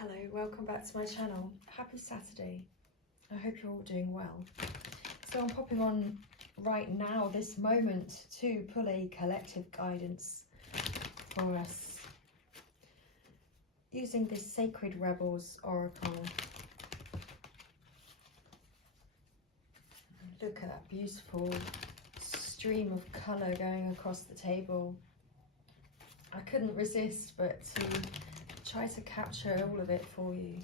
Hello, welcome back to my channel. Happy Saturday. I hope you're all doing well. So I'm popping on right now, this moment, to pull a collective guidance for us using this Sacred Rebels Oracle. Look at that beautiful stream of colour going across the table. I couldn't resist but to try to capture all of it for you.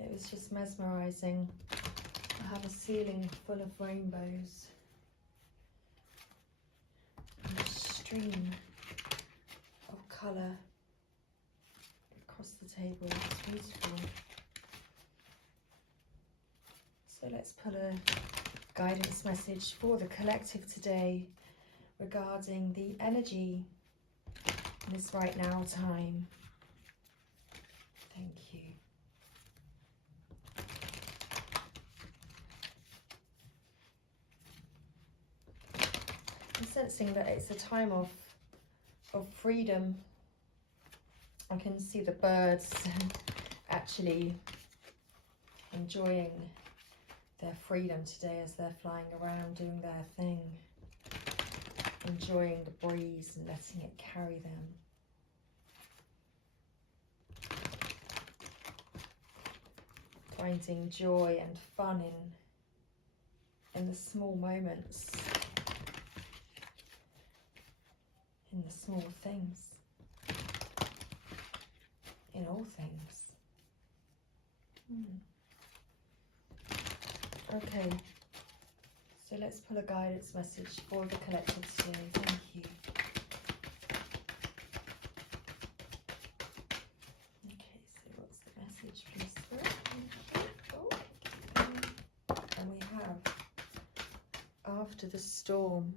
It was just mesmerising. I have a ceiling full of rainbows and a stream of colour across the table. It's beautiful. So let's pull a guidance message for the collective today regarding the energy in this right now time. Thank you. I'm sensing that it's a time of freedom. I can see the birds actually enjoying their freedom today as they're flying around doing their thing, enjoying the breeze and letting it carry them. Finding joy and fun in the small moments, in the small things, in all things. Okay, so let's pull a guidance message for the collective today. Thank you. Okay, so what's the message, please? And we have after the storm,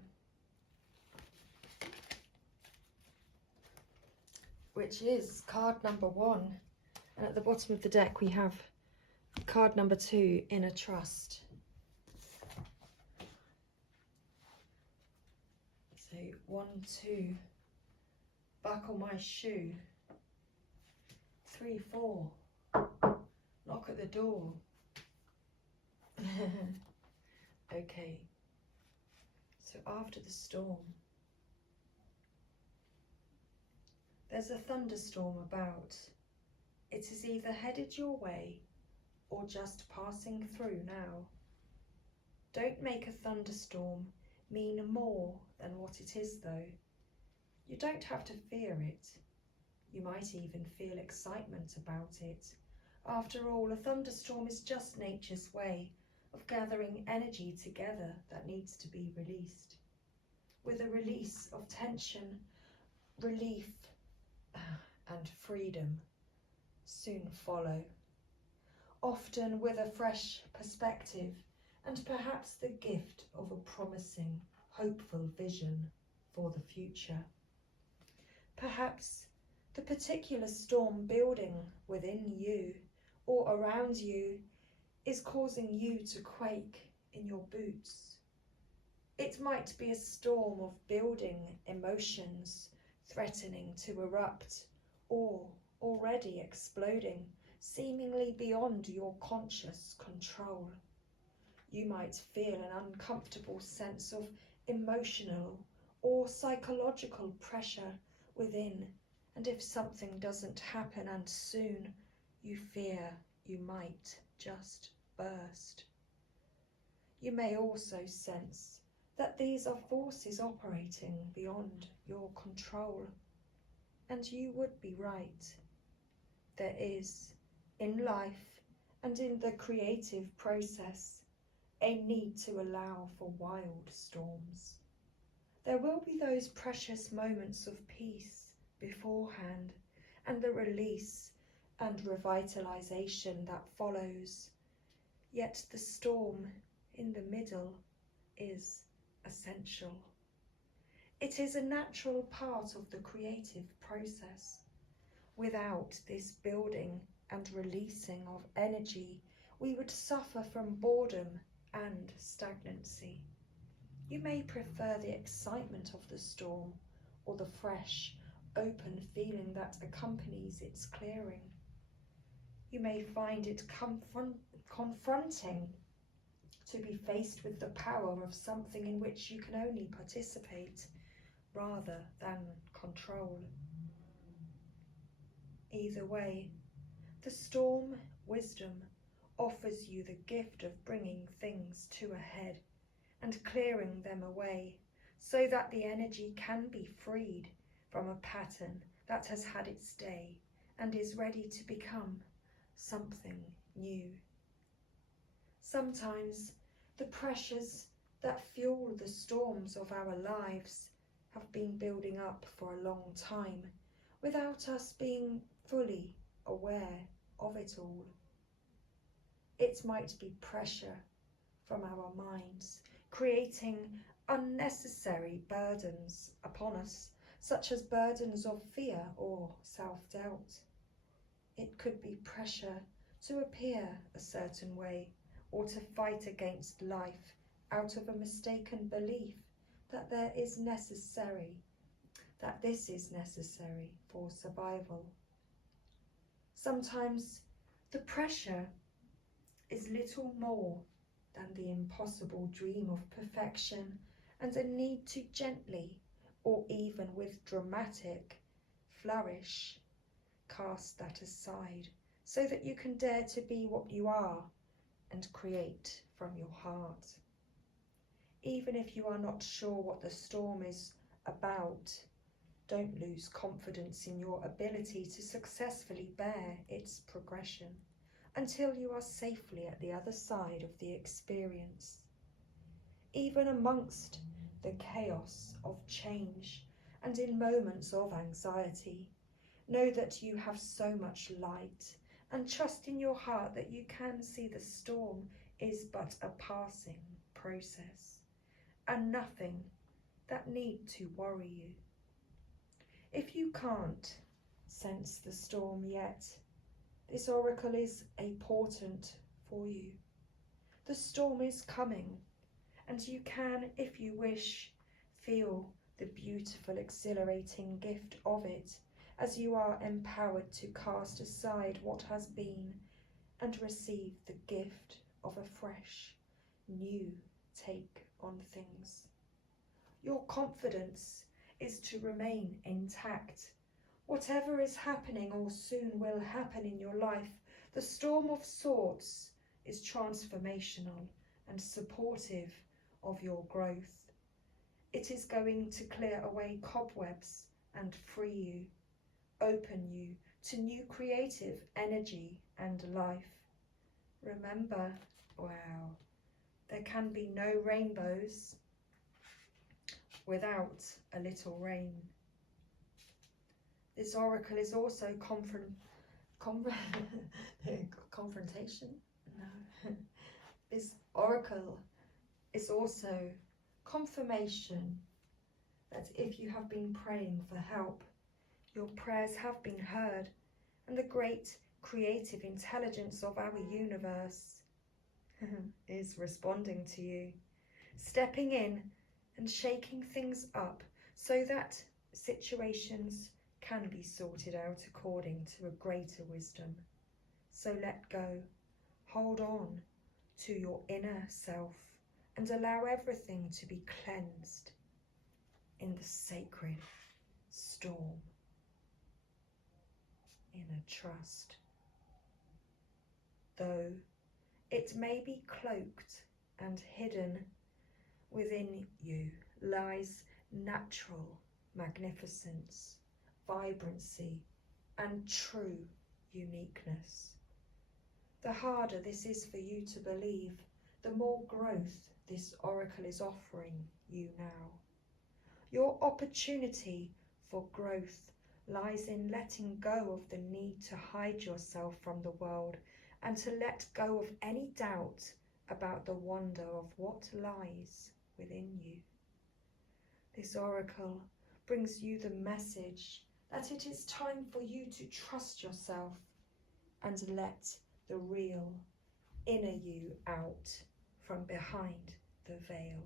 which is card number 1, and at the bottom of the deck we have card number 2, Inner Trust. So 1, 2, buckle my shoe. 3, 4, knock at the door. Okay, so after the storm, there's a thunderstorm about. It is either headed your way or just passing through now. Don't make a thunderstorm mean more than what it is though. You don't have to fear it. You might even feel excitement about it. After all, a thunderstorm is just nature's way of gathering energy together that needs to be released. With a release of tension, relief, and freedom soon follow. Often with a fresh perspective and perhaps the gift of a promising, hopeful vision for the future. Perhaps the particular storm building within you or around you is causing you to quake in your boots. It might be a storm of building emotions threatening to erupt or already exploding, seemingly beyond your conscious control. You might feel an uncomfortable sense of emotional or psychological pressure within, and if something doesn't happen and soon, you fear you might just burst. You may also sense that these are forces operating beyond your control, and you would be right. There is, in life and in the creative process, a need to allow for wild storms. There will be those precious moments of peace beforehand, and the release and revitalization that follows. Yet the storm in the middle is essential. It is a natural part of the creative process. Without this building and releasing of energy, we would suffer from boredom and stagnancy. You may prefer the excitement of the storm or the fresh, open feeling that accompanies its clearing. You may find it confronting to be faced with the power of something in which you can only participate rather than control. Either way, the storm wisdom offers you the gift of bringing things to a head and clearing them away so that the energy can be freed from a pattern that has had its day and is ready to become something new. Sometimes the pressures that fuel the storms of our lives have been building up for a long time without us being fully aware of it all. It might be pressure from our minds, creating unnecessary burdens upon us, such as burdens of fear or self-doubt. It could be pressure to appear a certain way or to fight against life out of a mistaken belief that this is necessary for survival. Sometimes the pressure is little more than the impossible dream of perfection and a need to gently, or even with dramatic flourish, cast that aside so that you can dare to be what you are and create from your heart. Even if you are not sure what the storm is about, don't lose confidence in your ability to successfully bear its progression until you are safely at the other side of the experience. Even amongst the chaos of change and in moments of anxiety, know that you have so much light and trust in your heart that you can see the storm is but a passing process and nothing that need to worry you. If you can't sense the storm yet, this oracle is a portent for you. The storm is coming, and you can, if you wish, feel the beautiful, exhilarating gift of it as you are empowered to cast aside what has been and receive the gift of a fresh, new take on things. Your confidence is to remain intact. Whatever is happening or soon will happen in your life, the storm of sorts is transformational and supportive of your growth. It is going to clear away cobwebs and free you, open you to new creative energy and life. Remember, wow, there can be no rainbows without a little rain. This oracle is also confrontation? No. This oracle is also confirmation that if you have been praying for help, your prayers have been heard, and the great creative intelligence of our universe is responding to you, stepping in and shaking things up so that situations can be sorted out according to a greater wisdom. So let go, hold on to your inner self and allow everything to be cleansed in the sacred storm, in a trust. Though it may be cloaked and hidden, within you lies natural magnificence, vibrancy, and true uniqueness. The harder this is for you to believe, the more growth this oracle is offering you now. Your opportunity for growth lies in letting go of the need to hide yourself from the world and to let go of any doubt about the wonder of what lies within you. This oracle brings you the message that it is time for you to trust yourself and let the real inner you out from behind the veil.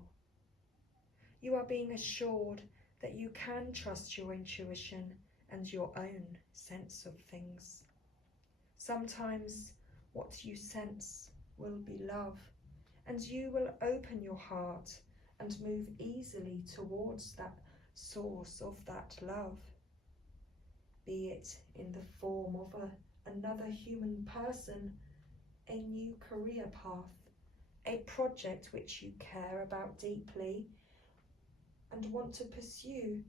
You are being assured that you can trust your intuition and your own sense of things. Sometimes what you sense will be love, and you will open your heart and move easily towards that source of that love, be it in the form of another human person, a new career path, a project which you care about deeply and want to pursue,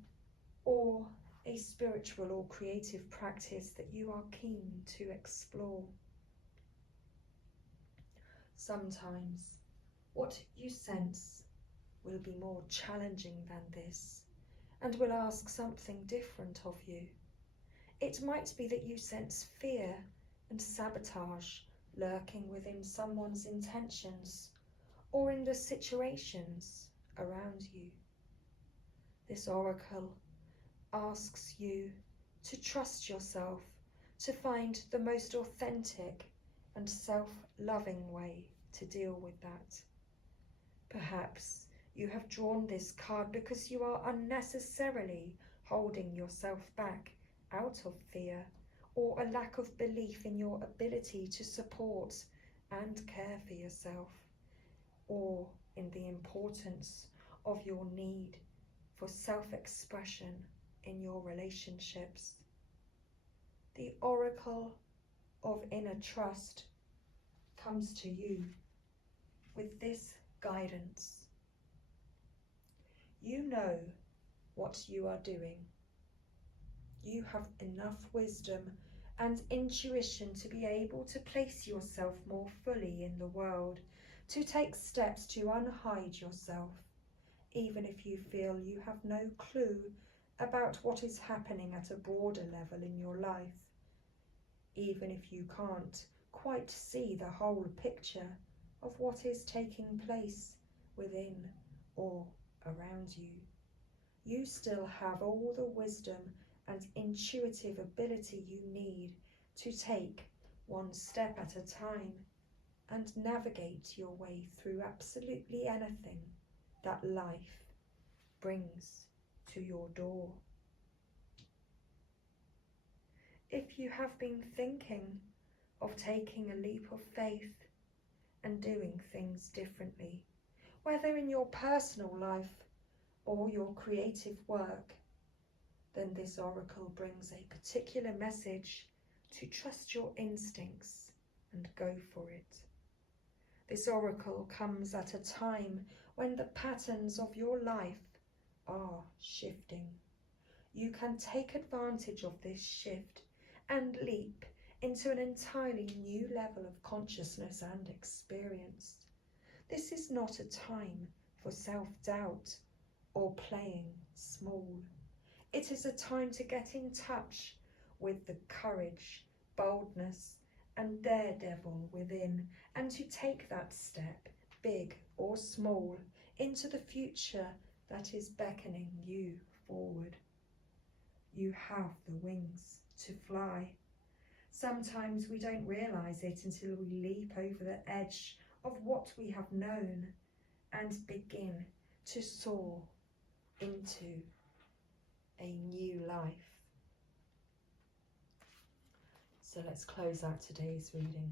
or a spiritual or creative practice that you are keen to explore. Sometimes what you sense will be more challenging than this and will ask something different of you. It might be that you sense fear and sabotage lurking within someone's intentions or in the situations around you. This oracle asks you to trust yourself, to find the most authentic and self-loving way to deal with that. Perhaps you have drawn this card because you are unnecessarily holding yourself back out of fear or a lack of belief in your ability to support and care for yourself, or in the importance of your need for self-expression in your relationships. The oracle of inner trust comes to you with this guidance. You know what you are doing. You have enough wisdom and intuition to be able to place yourself more fully in the world, to take steps to unhide yourself, even if you feel you have no clue about what is happening at a broader level in your life, even if you can't quite see the whole picture of what is taking place within or around you. You still have all the wisdom and intuitive ability you need to take one step at a time and navigate your way through absolutely anything that life brings to your door. If you have been thinking of taking a leap of faith and doing things differently, whether in your personal life or your creative work, then this oracle brings a particular message to trust your instincts and go for it. This oracle comes at a time when the patterns of your life are shifting. You can take advantage of this shift and leap into an entirely new level of consciousness and experience. This is not a time for self-doubt or playing small. It is a time to get in touch with the courage, boldness, and daredevil within, and to take that step, big or small, into the future that is beckoning you forward. You have the wings to fly. Sometimes we don't realise it until we leap over the edge of what we have known and begin to soar into a new life. So let's close out today's reading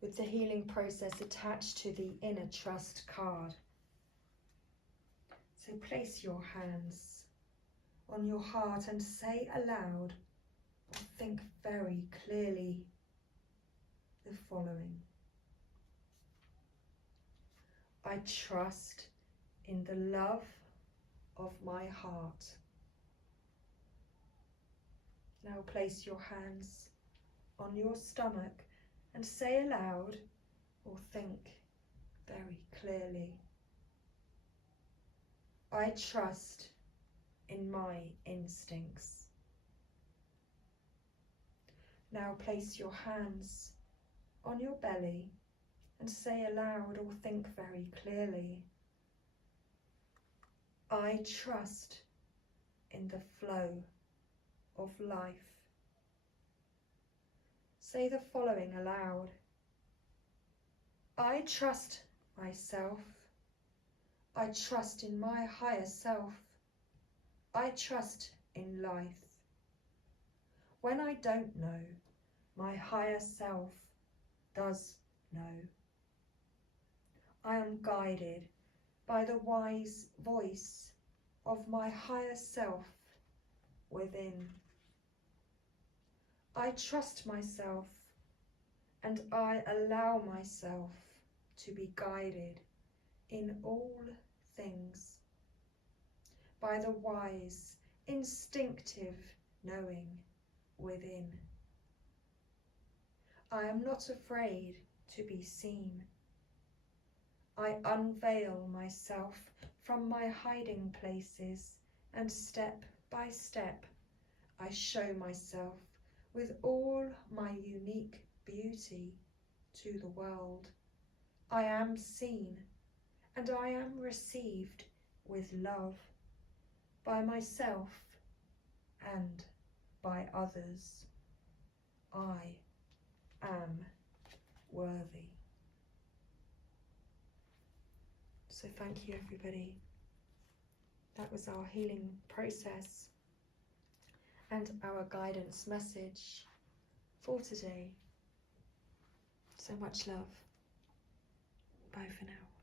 with the healing process attached to the inner trust card. So place your hands on your heart and say aloud, or think very clearly, the following. I trust in the love of my heart. Now place your hands on your stomach and say aloud, or think very clearly, I trust in my instincts. Now place your hands on your belly and say aloud or think very clearly, I trust in the flow of life. Say the following aloud. I trust myself. I trust in my higher self. I trust in life. When I don't know, my higher self does know. I am guided by the wise voice of my higher self within. I trust myself and I allow myself to be guided in all things by the wise, instinctive knowing within. I am not afraid to be seen. I unveil myself from my hiding places, and step by step I show myself with all my unique beauty to the world. I am seen and I am received with love by myself and by others. I am worthy. So thank you, everybody. That was our healing process and our guidance message for today. So much love. Bye for now.